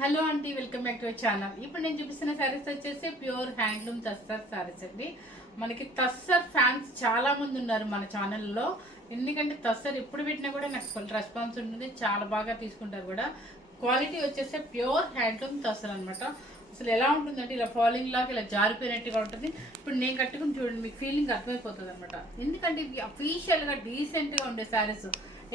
Hello అండి, welcome back to our channel. ఇప్పుడు నేను చూపిస్తున్న శారీస్ వచ్చేసి ప్యూర్ హ్యాండ్లూమ్ తస్సర్ శారీస్ అండి. మనకి తస్సర్ ఫ్యాన్స్ చాలా మంది ఉన్నారు మన ఛానల్లో. ఎందుకంటే తస్సర్ ఎప్పుడు పెట్టినా కూడా నాకు ఫుల్ రెస్పాన్స్ ఉంటుంది, చాలా బాగా తీసుకుంటారు కూడా. క్వాలిటీ వచ్చేసి ప్యూర్ హ్యాండ్లూమ్ తస్సర్ అనమాట. అసలు ఎలా ఉంటుందంటే ఇలా ఫాలింగ్ లాగా ఇలా జారిపోయినట్టుగా ఉంటుంది. ఇప్పుడు నేను కట్టుకుని చూడండి, మీకు ఫీలింగ్ అర్థమైపోతుంది అనమాట. ఎందుకంటే ఇవి అఫీషియల్గా డీసెంట్గా ఉండే శారీస్,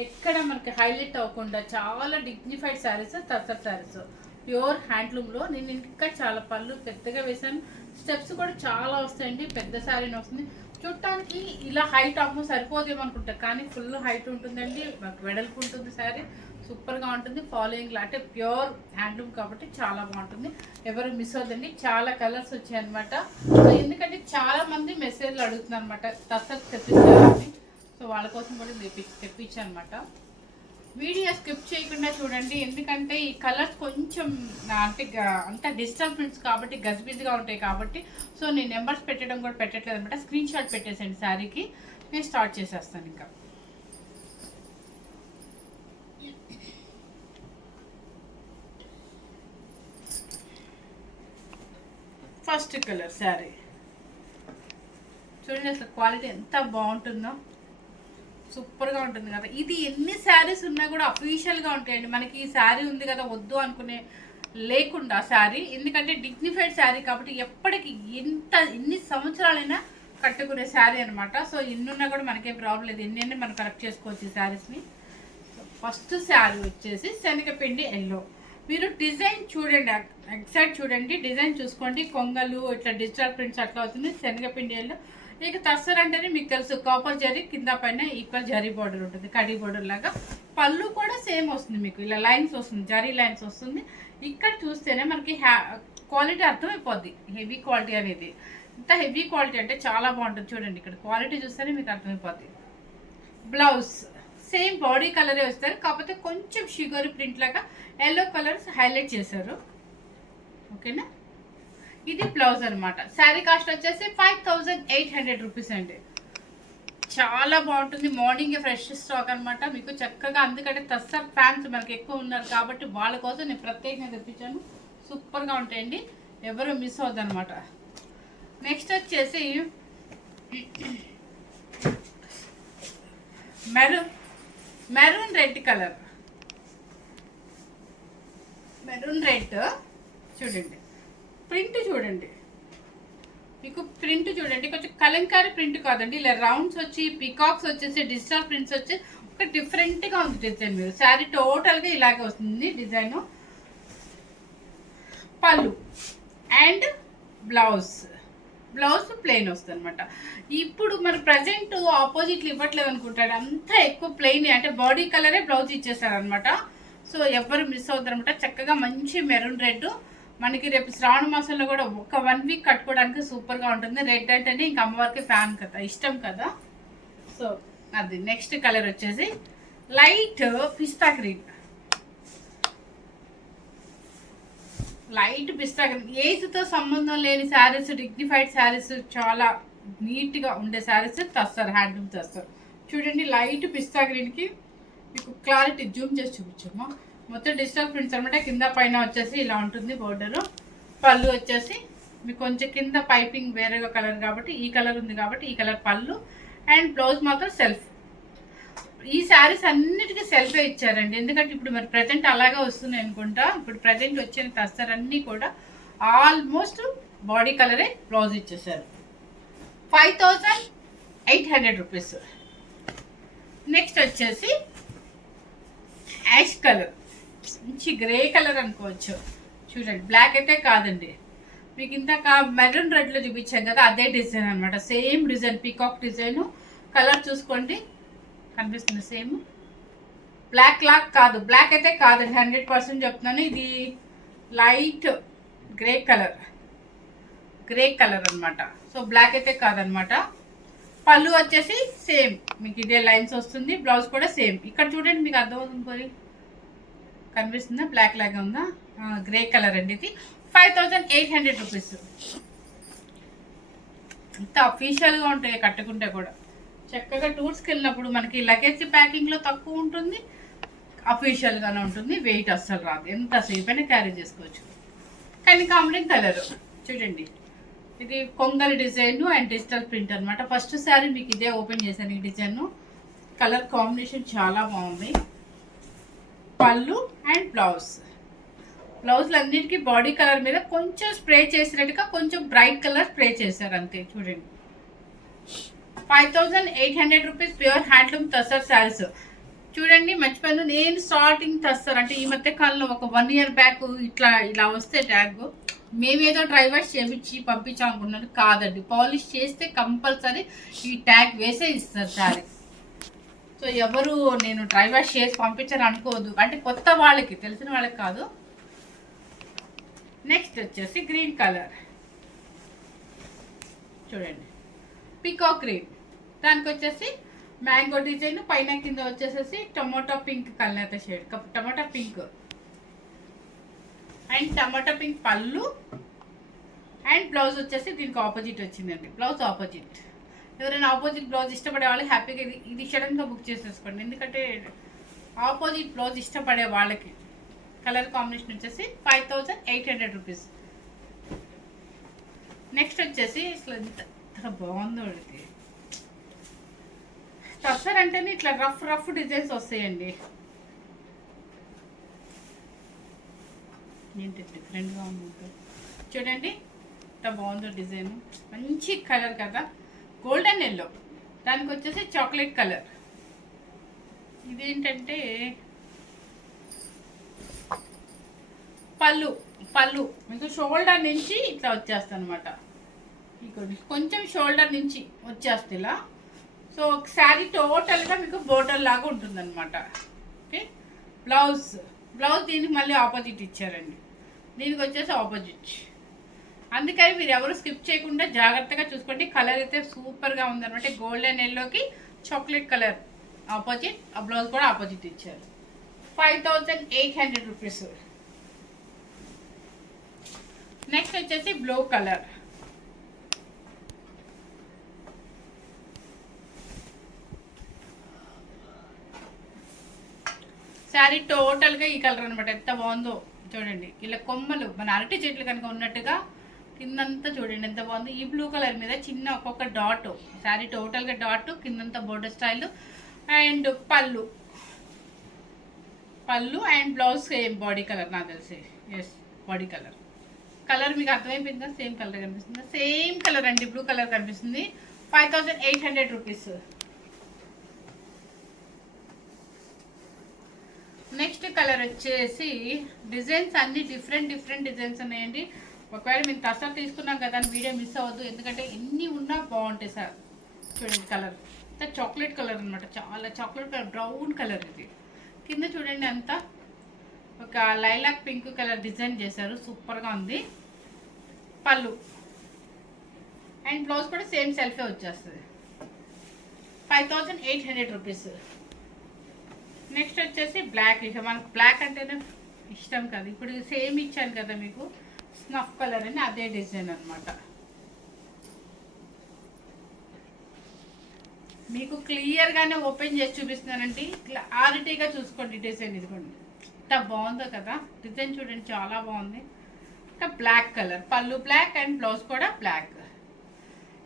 ఎక్కడ మనకి హైలైట్ అవ్వకుండా చాలా డిగ్నిఫైడ్ శారీస్ తస్సర్ శారీస్. ప్యూర్ హ్యాండ్లూమ్లో నేను ఇంకా చాలా పళ్ళు పెద్దగా వేసాను. స్టెప్స్ కూడా చాలా వస్తాయండి, పెద్ద శారీని వస్తుంది. చూడటానికి ఇలా హైట్ అమ్మో సరిపోదేమో అనుకుంటా, కానీ ఫుల్ హైట్ ఉంటుందండి, వెడల్పు ఉంటుంది. శారీ సూపర్గా ఉంటుంది. ఫాలోయింగ్ అంటే ప్యూర్ హ్యాండ్లూమ్ కాబట్టి చాలా బాగుంటుంది. ఎవరు మిస్ అవుతుంది. చాలా కలర్స్ వచ్చాయి అనమాట. సో ఎందుకంటే చాలా మంది మెసేజ్లు అడుగుతున్నారు అనమాట, తస్సర్ తెప్పిస్తారని. సో వాళ్ళ కోసం కూడా తెప్పించాను అనమాట. వీడియో స్కిప్ చేయకుండా చూడండి, ఎందుకంటే ఈ కలర్స్ కొంచెం అంటే అంత డిస్టర్బెన్స్ కాబట్టి గజిబిజిగా ఉంటాయి కాబట్టి. సో నేను నెంబర్స్ పెట్టడం కూడా పెట్టట్లేదు అనమాట. స్క్రీన్ షాట్ పెట్టేసండి శారీకి. నేను స్టార్ట్ చేసేస్తాను. ఇంకా ఫస్ట్ కలర్ శారీ చూడండి, అసలు క్వాలిటీ ఎంత బాగుంటుందో, సూపర్గా ఉంటుంది కదా. ఇది ఎన్ని శారీస్ ఉన్నా కూడా అఫీషియల్గా ఉంటాయండి. మనకి ఈ శారీ ఉంది కదా వద్దు అనుకునే లేకుండా శారీ, ఎందుకంటే డిగ్నిఫైడ్ శారీ కాబట్టి ఎప్పటికి ఎన్ని సంవత్సరాలైనా కట్టుకునే శారీ అనమాట. సో ఎన్నున్నా కూడా మనకేం ప్రాబ్లం లేదు, ఎన్ని మనం కలెక్ట్ చేసుకోవచ్చు ఈ శారీస్ని. ఫస్ట్ శారీ వచ్చేసి శనగపిండి ఎల్లో. మీరు డిజైన్ చూడండి, ఎగ్జాక్ట్ చూడండి, డిజైన్ చూసుకోండి. కొంగలు ఇట్లా డిజిటల్ ప్రింట్స్ అట్లా అవుతుంది. శనగపిండి ఎల్లో. ఇక తస్సర్ అంటేనే మీకు తెలుసు, కాపర్ జరీ కింద పైన ఈక్వల్ జరీ బార్డర్ ఉంటుంది, కడీ బార్డర్ లాగా. పళ్ళు కూడా సేమ్ వస్తుంది, మీకు ఇలా లైన్స్ వస్తుంది, జరీ లైన్స్ వస్తుంది. ఇక్కడ చూస్తేనే మనకి క్వాలిటీ అర్థమైపోద్ది, హెవీ క్వాలిటీ అనేది. ఇంత హెవీ క్వాలిటీ అంటే చాలా బాగుంటుంది. చూడండి, ఇక్కడ క్వాలిటీ చూస్తేనే మీకు అర్థమైపోద్ది. బ్లౌజ్ సేమ్ బాడీ కలరే వస్తారు, కాకపోతే కొంచెం షుగర్ ప్రింట్ లాగా ఎల్లో కలర్స్ హైలైట్ చేశారు. ఓకేనా, ఇది బ్లౌజ్ అనమాట. శారీ కాస్ట్ వచ్చేసి 5800 రూపీస్ అండి. చాలా బాగుంటుంది. మార్నింగ్ ఫ్రెష్ స్టాక్ అనమాట మీకు చక్కగా. అందుకంటే తస్సర్ ఫ్యాన్స్ మనకి ఎక్కువ ఉన్నారు కాబట్టి వాళ్ళ కోసం నేను ప్రత్యేకంగా తెప్పించాను. సూపర్గా ఉంటాయండి, ఎవరు మిస్ అవుద్ది అనమాట. నెక్స్ట్ వచ్చేసి maroon red colour. Maroon red చూడండి, ప్రింట్ చూడండి, మీకు ప్రింట్ చూడండి, కొంచెం కలంకారీ ప్రింట్ కాదండి, ఇలా రౌండ్స్ వచ్చి పికాక్స్ వచ్చేసి డిజిటల్ ప్రింట్స్ వచ్చి ఒక డిఫరెంట్గా ఉంది డిజైన్. మీరు శారీ టోటల్గా ఇలాగే వస్తుంది డిజైన్. పళ్ళు అండ్ బ్లౌజ్ ప్లెయిన్ వస్తుంది అనమాట. ఇప్పుడు మన ప్రజెంట్ ఆపోజిట్లు ఇవ్వట్లేదు అనుకుంటాడు, అంతా ఎక్కువ ప్లెయిన్ అంటే బాడీ కలరే బ్లౌజ్ ఇచ్చేసారు అనమాట. సో ఎవరు మిస్ అవుతారు అనమాట. చక్కగా మంచి మెరూన్ రెడ్ మనకి రేపు శ్రావణ మాసంలో కూడా ఒక 1 వీక్ కట్టుకోవడానికి సూపర్గా ఉంటుంది. రెడ్ అంటేనే ఇంక అమ్మవారికి ఫ్యాన్ కదా, ఇష్టం కదా. సో అది నెక్స్ట్ కలర్ వచ్చేసి లైట్ పిస్తా గ్రీన్. లైట్ పిస్తా గ్రీన్, ఏజ్తో సంబంధం లేని శారీస్, డిగ్నిఫైడ్ శారీస్, చాలా నీట్గా ఉండే శారీస్ తస్సర్, హ్యాండ్లూమ్ తస్సర్. చూడండి, లైట్ పిస్తా గ్రీన్కి మీకు క్లారిటీ జూమ్ చేసి చూపించమ్మా. మొత్తం డిజిటల్ ప్రింట్స్ అనమాట. కింద పైన వచ్చేసి ఇలా ఉంటుంది బోర్డరు. పళ్ళు వచ్చేసి మీకు కొంచెం కింద పైపింగ్ వేరే కలర్ కాబట్టి ఈ కలర్ ఉంది కాబట్టి ఈ కలర్ పళ్ళు. అండ్ బ్లౌజ్ మాత్రం సెల్ఫ్. ఈ శారీస్ అన్నిటికీ సెల్ఫే ఇచ్చారండి, ఎందుకంటే ఇప్పుడు మరి ప్రజెంట్ అలాగే వస్తున్నాయి అనుకుంటా. ఇప్పుడు ప్రజెంట్ వచ్చిన తస్సర్ అన్నీ కూడా ఆల్మోస్ట్ బాడీ కలరే బ్లౌజ్ ఇచ్చేసారు. 5800 రూపీస్. నెక్స్ట్ వచ్చేసి యాష్ కలర్, మంచి గ్రే కలర్ అనుకోవచ్చు. చూడండి, బ్లాక్ అయితే కాదండి, మీకు ఇందాక మెరూన్ రెడ్లో చూపించాం కదా అదే డిజైన్ అనమాట. Same design, peacock design. Colour చూసుకోండి, కనిపిస్తుంది సేమ్. బ్లాక్ లాక్ కాదు, బ్లాక్ అయితే కాదండి, 100% చెప్తున్నాను. ఇది లైట్ గ్రే కలర్ అనమాట. సో బ్లాక్ అయితే కాదనమాట. పళ్ళు వచ్చేసి సేమ్ మీకు ఇదే లైన్స్ వస్తుంది. బ్లౌజ్ కూడా సేమ్. ఇక్కడ చూడండి, మీకు అర్థమవుతుంది పోయి కనిపిస్తుందా, బ్లాక్ లాగా ఉందా. గ్రే కలర్ అండి. ఇది 5800 రూపీస్. ఇంత అఫీషియల్గా ఉంటాయి కట్టుకుంటే కూడా. చక్కగా టూర్స్కి వెళ్ళినప్పుడు మనకి లగేజ్ ప్యాకింగ్లో తక్కువ ఉంటుంది, అఫీషియల్గానే ఉంటుంది, వెయిట్ అస్సలు రాదు, ఎంతసేపు అయినా క్యారీ చేసుకోవచ్చు. కానీ కాంబినేషన్ కలర్ చూడండి, ఇది కొంగల్ డిజైన్ అండ్ డిజిటల్ ప్రింట్ అనమాట. ఫస్ట్ శారీ మీకు ఇదే ఓపెన్ చేశాను. ఈ డిజైన్ కలర్ కాంబినేషన్ చాలా బాగుంది. పళ్ళు అండ్ బ్లౌజ్లు అన్నిటికీ బాడీ కలర్ మీద కొంచెం స్ప్రే చేసినట్టుగా కొంచెం బ్రైట్ కలర్ స్ప్రే చేశారు అంతే. చూడండి 5800 rupees pure handloom tussar saris. చూడండి మర్చిపోయాను, నేను స్టార్టింగ్ తస్సర్ అంటే ఈ మధ్య కాలంలో ఒక 1 ఇయర్ బ్యాక్ ఇలా వస్తే ట్యాగ్ మేమేదో డ్రై వాష్ చేపించి పంపించాలనుకున్నాను. కాదండి, పాలిష్ చేస్తే కంపల్సరీ ఈ ట్యాగ్ వేసే ఇస్తారు శారీ. సో ఎవరు నేను డ్రై వాష్ చేసి పంపించాను అనుకోవద్దు, అంటే కొత్త వాళ్ళకి, తెలిసిన వాళ్ళకి కాదు. నెక్స్ట్ వచ్చేసి గ్రీన్ కలర్ చూడండి, పికాక్ గ్రీన్, దానికి వచ్చేసి మ్యాంగో డిజైన్, పైన కింద వచ్చేసేసి tomato pink colour shade, tomato pink and tomato pink పళ్ళు అండ్ బ్లౌజ్ వచ్చేసి దీనికి ఆపోజిట్ వచ్చిందండి. Blouse opposite. ఎవరైనా ఆపోజిట్ బ్లౌజ్ ఇష్టపడే వాళ్ళు హ్యాపీగా ఇది సడన్గా బుక్ చేసేసుకోండి, ఎందుకంటే ఆపోజిట్ బ్లౌజ్ ఇష్టపడే వాళ్ళకి. కలర్ కాంబినేషన్ వచ్చేసి 5800 రూపీస్. నెక్స్ట్ వచ్చేసి అసలు ఎంత బాగుందో ఇది. టస్సర్ అంటేనే ఇట్లా రఫ్ డిజైన్స్ వస్తాయండి. ఏంటి డిఫరెంట్గా ఉంది చూడండి, ఎంత బాగుందో డిజైన్. మంచి కలర్ కదా, గోల్డెన్ ఎల్లో, దానికి వచ్చేసి చాక్లెట్ కలర్. ఇదేంటంటే పళ్ళు మీకు షోల్డర్ నుంచి ఇట్లా వచ్చేస్తుంది అనమాట. కొంచెం షోల్డర్ నుంచి వచ్చేస్తే ఇలా. సో శారీ టోటల్గా మీకు బోర్డర్ లాగా ఉంటుంది అనమాట. ఓకే, బ్లౌజ్ దీనికి మళ్ళీ ఆపోజిట్ ఇచ్చారండి. దీనికి వచ్చేసి ఆపోజిట్. అందుకని మీరు ఎవరు స్కిప్ చేయకుండా జాగ్రత్తగా చూసుకోండి. కలర్ అయితే సూపర్గా ఉందన్నమాట. గోల్డెన్ ఎల్లోకి చాక్లెట్ కలర్ ఆపోజిట్, ఆ బ్లౌజ్ కూడా ఆపోజిట్ ఇచ్చారు. 5800 రూపీస్. నెక్స్ట్ వచ్చేసి బ్లూ కలర్. శారీ టోటల్గా ఈ కలర్ అనమాట. ఎంత బాగుందో చూడండి. ఇలా కొమ్మలు మన అరటి చెట్లు కనుక ఉన్నట్టుగా కిందంతా చూడండి ఎంత బాగుంది. ఈ బ్లూ కలర్ మీద చిన్న ఒక్కొక్క డాట్, శారీ టోటల్గా డాట్, కిందంతా బోర్డర్ స్టైల్ అండ్ పళ్ళు and blouse same body colour. నాకు తెలిసి ఎస్, బాడీ కలర్ మీకు అర్థమైపోయిందా? సేమ్ కలర్ కనిపిస్తుందా? సేమ్ కలర్ అండి, బ్లూ కలర్ కనిపిస్తుంది. 5800 రూపీస్. నెక్స్ట్ కలర్ వచ్చేసి డిజైన్స్ అన్ని డిఫరెంట్ డిజైన్స్ ఉన్నాయండి. ఒకవేళ మేము టస్సర్ తీసుకున్నాం కదా అని వీడియో మిస్ అవ్వద్దు, ఎందుకంటే ఎన్ని ఉన్నా బాగుంటాయి సార్. చూడండి కలర్ అంతా చాక్లెట్ కలర్ అనమాట, చాలా చాక్లెట్ కలర్, బ్రౌన్ కలర్. ఇది కింద చూడండి అంతా ఒక లైలాక్ పింక్ కలర్ డిజైన్ చేశారు, సూపర్గా ఉంది. పళ్ళు అండ్ బ్లౌజ్ కూడా సేమ్ సెల్ఫే వచ్చేస్తుంది. 5800 రూపీస్. నెక్స్ట్ వచ్చేసి బ్లాక్. ఇక మనకు బ్లాక్ అంటేనే ఇష్టం కదా. ఇప్పుడు సేమ్ ఇచ్చాను కదా మీకు, స్నఫ్ కలర్ అని, అదే డిజైన్ అనమాట. మీకు క్లియర్గానే ఓపెన్ చేసి చూపిస్తున్నానండి, క్లారిటీగా చూసుకోండి డిజైన్. ఇదిగోండి ఎంత బాగుందో కదా డిజైన్, చూడండి చాలా బాగుంది. ఇంకా బ్లాక్ కలర్, పళ్ళు బ్లాక్ అండ్ బ్లౌజ్ కూడా బ్లాక్.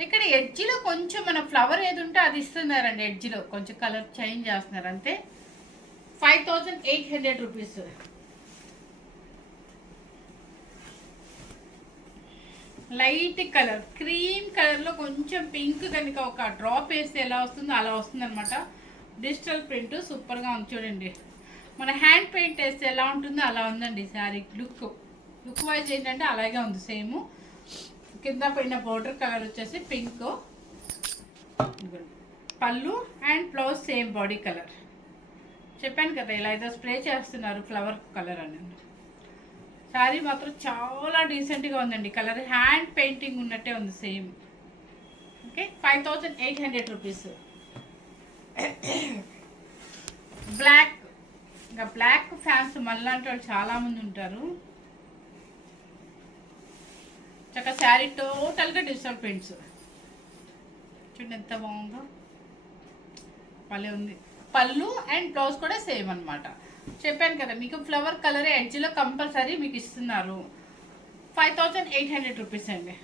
ఇక్కడ ఎడ్జ్లో కొంచెం మన ఫ్లవర్ ఏది ఉంటే అది ఇస్తున్నారండి, ఎడ్జ్లో కొంచెం కలర్ చేంజ్ చేస్తున్నారు అంతే. 5800 రూపీస్. లైట్ కలర్, క్రీమ్ కలర్లో కొంచెం పింక్ కనుక ఒక డ్రాప్ వేస్తే ఎలా వస్తుందో అలా వస్తుంది అనమాట. డిజిటల్ ప్రింట్ సూపర్గా ఉంది చూడండి. మన హ్యాండ్ పెయింట్ వేస్తే ఎలా ఉంటుందో అలా ఉందండి శారీ. లుక్ వైజ్ ఏంటంటే అలాగే ఉంది సేమ్. కింద పైన బోర్డర్ కలర్ వచ్చేసి పింక్, పళ్ళు and blouse same body colour. చెప్పాను కదా ఇలా ఏదో స్ప్రే చేస్తున్నారు ఫ్లవర్ కలర్ అని. శారీ మాత్రం చాలా డీసెంట్గా ఉందండి. కలర్ హ్యాండ్ పెయింటింగ్ ఉన్నట్టే ఉంది సేమ్. Okay, 5800 rupees. బ్లాక్, ఇంకా బ్లాక్ ఫ్యాన్స్ మనలాంటి వాళ్ళు చాలామంది ఉంటారు. చక్క శారీ టోటల్గా డిజిటల్ ప్రింట్స్ చూడండి ఎంత బాగుందో, భలే ఉంది. పళ్ళు అండ్ బ్లౌజ్ కూడా సేమ్ అనమాట. చెప్పాను కదా మీకు ఫ్లవర్ కలర్ ఎడ్జ్లో కంపల్సరీ మీకు ఇస్తున్నారు. 5800 రూపీస్ అండి.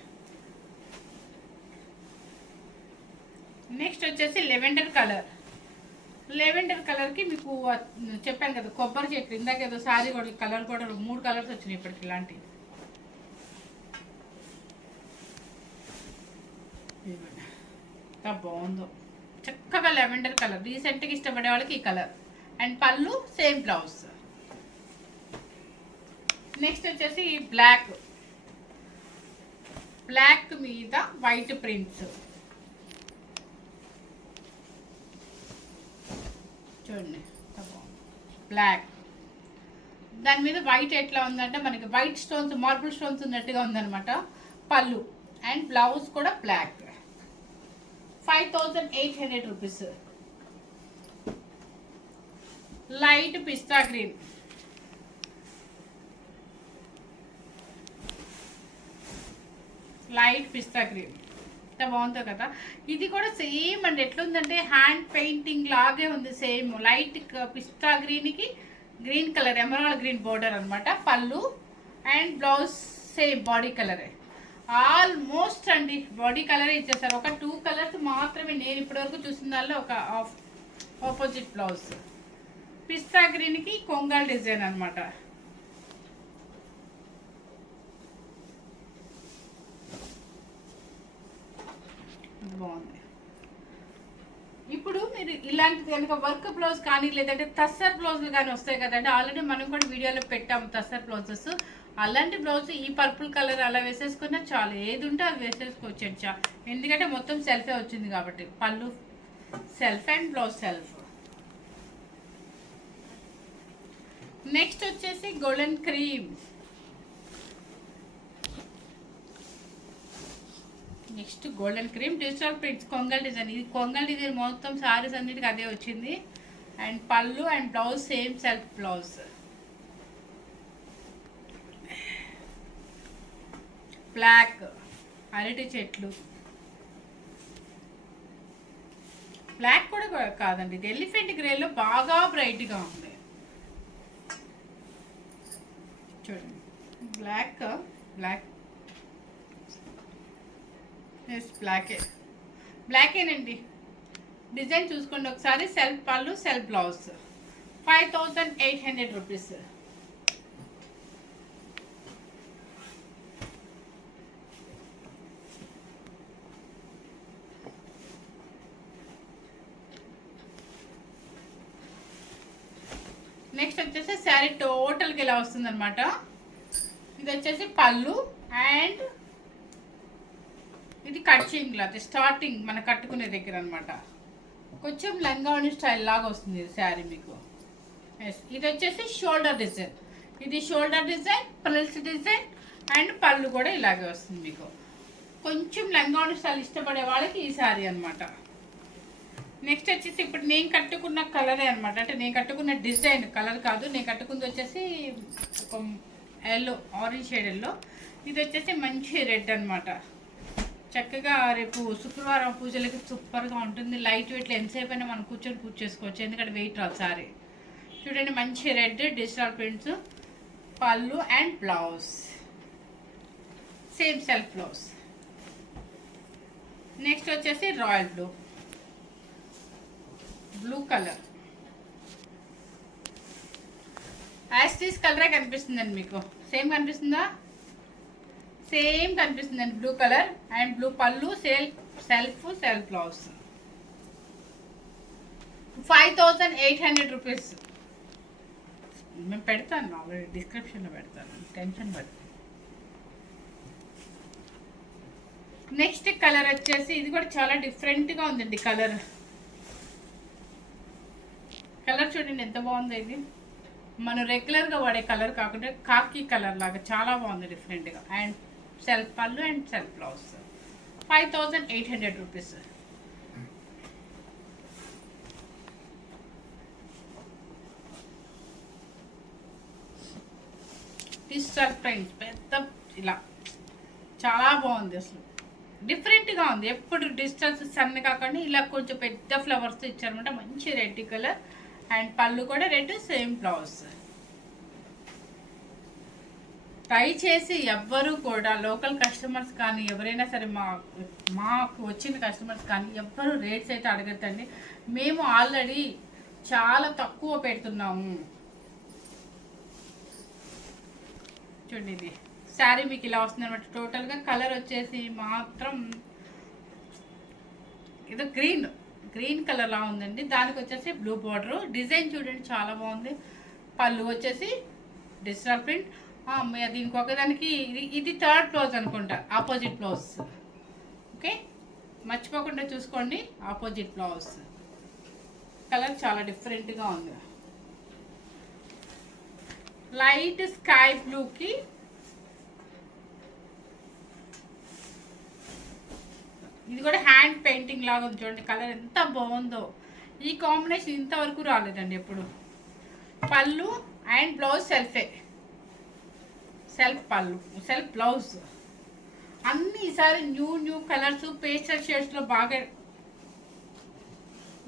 నెక్స్ట్ వచ్చేసి లెవెండర్ కలర్. లెవెండర్ కలర్కి మీకు చెప్పాను కదా కొబ్బరి చెట్లు, ఇందాక ఏదో సారీ కూడా కలర్ కూడా 3 కలర్స్ వచ్చినాయి ఇప్పటికి. ఇలాంటి ఎంత బాగుందో చక్కగా లెవెండర్ కలర్, రీసెంట్గా ఇష్టపడే వాళ్ళకి ఈ కలర్. అండ్ పళ్ళు సేమ్ బ్లౌజ్. నెక్స్ట్ వచ్చేసి బ్లాక్, బ్లాక్ మీద వైట్ ప్రింట్స్ చూడండి. బ్లాక్ దాని మీద వైట్ ఎట్లా ఉందంటే మనకి వైట్ స్టోన్స్, మార్బుల్ స్టోన్స్ ఉన్నట్టుగా ఉందన్నమాట. పళ్ళు అండ్ బ్లౌజ్ కూడా బ్లాక్. 5800 రూపీస్. లైట్ పిస్తా గ్రీన్, లైట్ పిస్తా గ్రీన్ ఎంత బాగుందో కదా. ఇది కూడా సేమ్ అండి, ఎట్లుందంటే హ్యాండ్ పెయింటింగ్ లాగే ఉంది. సేమ్ లైట్ పిస్తా గ్రీన్కి green colour, emerald green border అనమాట. పళ్ళు అండ్ బ్లౌజ్ సేమ్ బాడీ కలరే. ఆల్మోస్ట్ అండి బాడీ కలరే ఇచ్చేసారు. ఒక 2 కలర్స్ మాత్రమే నేను ఇప్పటివరకు చూసిన దానిలో. ఒక ఆపోజిట్ బ్లౌజ్ పిస్తా గ్రీన్కి కొంగల్ డిజైన్ అనమాట. బాగుంది. ఇప్పుడు మీరు ఇలాంటిది కనుక వర్క్ బ్లౌజ్ కానీ లేదంటే తస్సర్ బ్లౌజులు కానీ వస్తాయి కదండి. ఆల్రెడీ మనం కూడా వీడియోలో పెట్టాము తస్సర్ బ్లౌజెస్. అలాంటి బ్లౌజ్ ఈ పర్పుల్ కలర్ అలా వేసేసుకున్నా చాలు, ఏది ఉంటే అది వేసేసుకోవచ్చు చా, ఎందుకంటే మొత్తం సెల్ఫే వచ్చింది కాబట్టి. పళ్ళు self and blouse self. Next వచ్చేసి golden cream. Next golden cream digital prints కొంగల్ డిజైన్. ఇది కొంగల్ డిజైన్ మొత్తం సారీస్ అన్నిటికీ అదే వచ్చింది. అండ్ పళ్ళు and blouse same self blouse. Black అరటి చెట్లు. బ్లాక్ కూడా కాదండి, ఇది ఎలిఫెంట్ గ్రేలో బాగా బ్రైట్గా ఉంది చూడండి. బ్లాక్ బ్లాక్ ఎస్ బ్లాకే, బ్లాకేనండి. డిజైన్ చూసుకోండి ఒకసారి. సెల్ఫ్ పళ్ళు సెల్ఫ్ బ్లౌజ్. 5800 రూపీస్. నెక్స్ట్ వచ్చేసి శారీ టోటల్గా ఇలా వస్తుంది అనమాట. ఇది వచ్చేసి పళ్ళు అండ్ ఇది కట్చింగ్ క్లాత్, స్టార్టింగ్ మన కట్టుకునే దగ్గర అనమాట. కొంచెం లంగావణి స్టైల్ లాగా వస్తుంది ఇది శారీ మీకు. ఎస్ ఇది వచ్చేసి షోల్డర్ డిజైన్. ఇది షోల్డర్ డిజైన్, ప్రిల్స్ డిజైన్ అండ్ పళ్ళు కూడా ఇలాగే వస్తుంది మీకు. కొంచెం లంగావణి స్టైల్ ఇష్టపడే వాళ్ళకి ఈ శారీ అనమాట. నెక్స్ట్ వచ్చేసి ఇప్పుడు నేను కట్టుకున్న కలరే అనమాట. అంటే నేను కట్టుకున్న డిజైన్, కలర్ కాదు, నేను కట్టుకుంది వచ్చేసి ఒక ఎల్లో, ఆరెంజ్ షేడ్ ఎల్లో. ఇది వచ్చేసి మంచి రెడ్ అనమాట. చక్కగా రేపు శుక్రవారం పూజలకి సూపర్గా ఉంటుంది. లైట్ వెయిట్లో ఎంతసేపు అయినా మనం కూర్చొని పూజ చేసుకోవచ్చు, ఎందుకంటే వెయిట్ రాదు సారీ. చూడండి మంచి రెడ్ డిజిటల్ ప్రింట్స్. పళ్ళు and blouse same self blouse. Next వచ్చేసి రాయల్ బ్లూ, బ్లూ కలర్ యాస్టీస్ కలరే కనిపిస్తుందండి మీకు. సేమ్ కనిపిస్తుందా? సేమ్ కనిపిస్తుందండి బ్లూ కలర్. అండ్ బ్లూ పళ్ళు సెల్ఫ్ బ్లౌజ్. 5800 రూపీస్. మేము పెడతాను, డిస్క్రిప్షన్లో పెడతాను, టెన్షన్ పడతాను. నెక్స్ట్ కలర్ వచ్చేసి ఇది కూడా చాలా డిఫరెంట్గా ఉందండి. కలర్ చూడండి ఎంత బాగుందో. ఇది మనం రెగ్యులర్గా వాడే కలర్ కాకుండా కాకి కలర్ లాగా చాలా బాగుంది డిఫరెంట్గా. అండ్ సెల్ఫ్ పళ్ళు and self blouse. 5800 rupees. Digital prints పెద్ద ఇలా చాలా బాగుంది, అసలు డిఫరెంట్గా ఉంది. ఎప్పుడు డిజిటల్స్ సన్న కాకుండా ఇలా కొంచెం పెద్ద ఫ్లవర్స్ ఇచ్చారనమాట. మంచి రెడ్ కలర్ అండ్ పళ్ళు కూడా రెడ్, సేమ్ బ్లౌజ్. ట్రై చేసి ఎవ్వరు కూడా లోకల్ కస్టమర్స్ కానీ ఎవరైనా సరే మాకు వచ్చిన కస్టమర్స్ కానీ ఎవ్వరు రేట్స్ అయితే అడగద్దండి. మేము ఆల్రెడీ చాలా తక్కువ పెడుతున్నాము. చూడండి, ఇది శారీ మీకు ఇలా వస్తుంది అనమాట. టోటల్గా కలర్ వచ్చేసి మాత్రం ఏదో గ్రీన్ కలర్లా ఉందండి. దానికి వచ్చేసి బ్లూ బార్డర్. డిజైన్ చూడండి చాలా బాగుంది. పళ్ళు వచ్చేసి డిజిటల్ ప్రింట్. దీనికి ఒకదానికి ఇది థర్డ్ బ్లౌజ్ అనుకుంటా, ఆపోజిట్ బ్లౌజ్. ఓకే, మర్చిపోకుండా చూసుకోండి. ఆపోజిట్ బ్లౌజ్ కలర్ చాలా డిఫరెంట్గా ఉంది. లైట్ స్కై బ్లూకి ఇది కూడా హ్యాండ్ పెయింటింగ్ లాగా ఉంది. చూడండి కలర్ ఎంత బాగుందో. ఈ కాంబినేషన్ ఇంతవరకు రాలేదండి ఎప్పుడు. పళ్ళు అండ్ బ్లౌజ్ సెల్ఫ్ పళ్ళు, సెల్ఫ్ బ్లౌజ్. అన్ని ఈసారి న్యూ కలర్స్, పేస్టల్ షేడ్స్లో బాగా.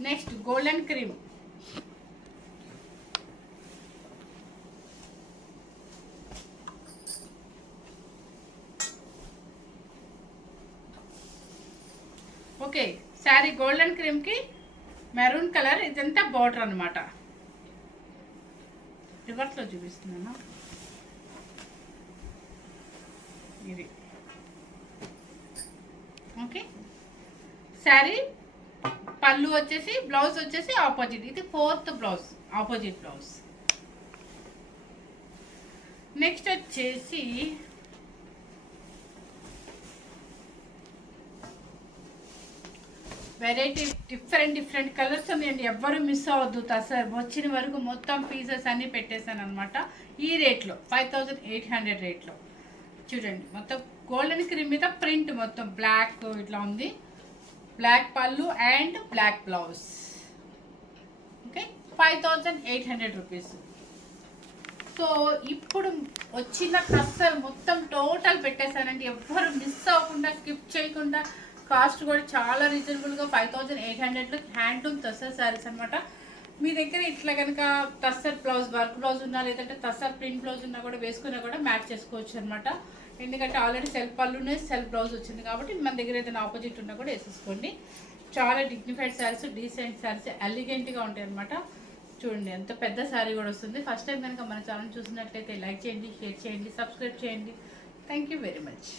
Next golden cream. Okay, sari golden క్రీమ్కి మెరూన్ కలర్. ఇదంతా బార్డర్ అనమాట. రివర్స్లో చూపిస్తున్నాను. ఇది ఓకే, శారీ పళ్ళు వచ్చేసి, బ్లౌజ్ వచ్చేసి ఆపోజిట్. ఇది fourth blouse, opposite blouse. Next వచ్చేసి వెరైటీ డిఫరెంట్ కలర్స్ ఉన్నాయండి. ఎవ్వరు మిస్ అవ్వద్దు. సార్ వచ్చిన వరకు మొత్తం పీసెస్ అన్నీ పెట్టేశాను అనమాట. ఈ రేట్లో 5800 రేట్లో. చూడండి, మొత్తం గోల్డెన్ క్రీమ్ మీద ప్రింట్ మొత్తం బ్లాక్ ఇట్లా ఉంది. బ్లాక్ పళ్ళు and black blouse. Okay, 5800 rupees. So ఇప్పుడు వచ్చిన కస్టర్ మొత్తం టోటల్ పెట్టేశానండి. ఎవ్వరు మిస్ అవ్వకుండా, స్కిప్ చేయకుండా. కాస్ట్ కూడా చాలా రీజనబుల్గా 5800లో హ్యాండ్లూమ్ టస్సర్ శారీస్ అనమాట. మీ దగ్గర ఇట్లా కనుక టస్సర్ బ్లౌజ్, వర్క్ బ్లౌజ్ ఉన్నా, లేదంటే టస్సర్ ప్రింట్ బ్లౌజ్ ఉన్నా కూడా వేసుకున్నా కూడా మ్యాచ్ చేసుకోవచ్చు అనమాట. ఎందుకంటే ఆల్రెడీ సెల్ఫ్ పళ్ళునే సెల్ఫ్ బ్లౌజ్ వచ్చింది కాబట్టి మన దగ్గర ఏదైనా ఆపోజిట్ ఉన్నా కూడా వేసేసుకోండి. చాలా డిగ్నిఫైడ్ శారీస్, డీసెంట్ శారీస్, ఎలిగెంట్గా ఉంటాయి అనమాట. చూడండి ఎంత పెద్ద శారీ కూడా వస్తుంది. ఫస్ట్ టైం కనుక మన ఛానల్ చూసినట్లయితే లైక్ చేయండి, షేర్ చేయండి, సబ్స్క్రైబ్ చేయండి. Thank you very much.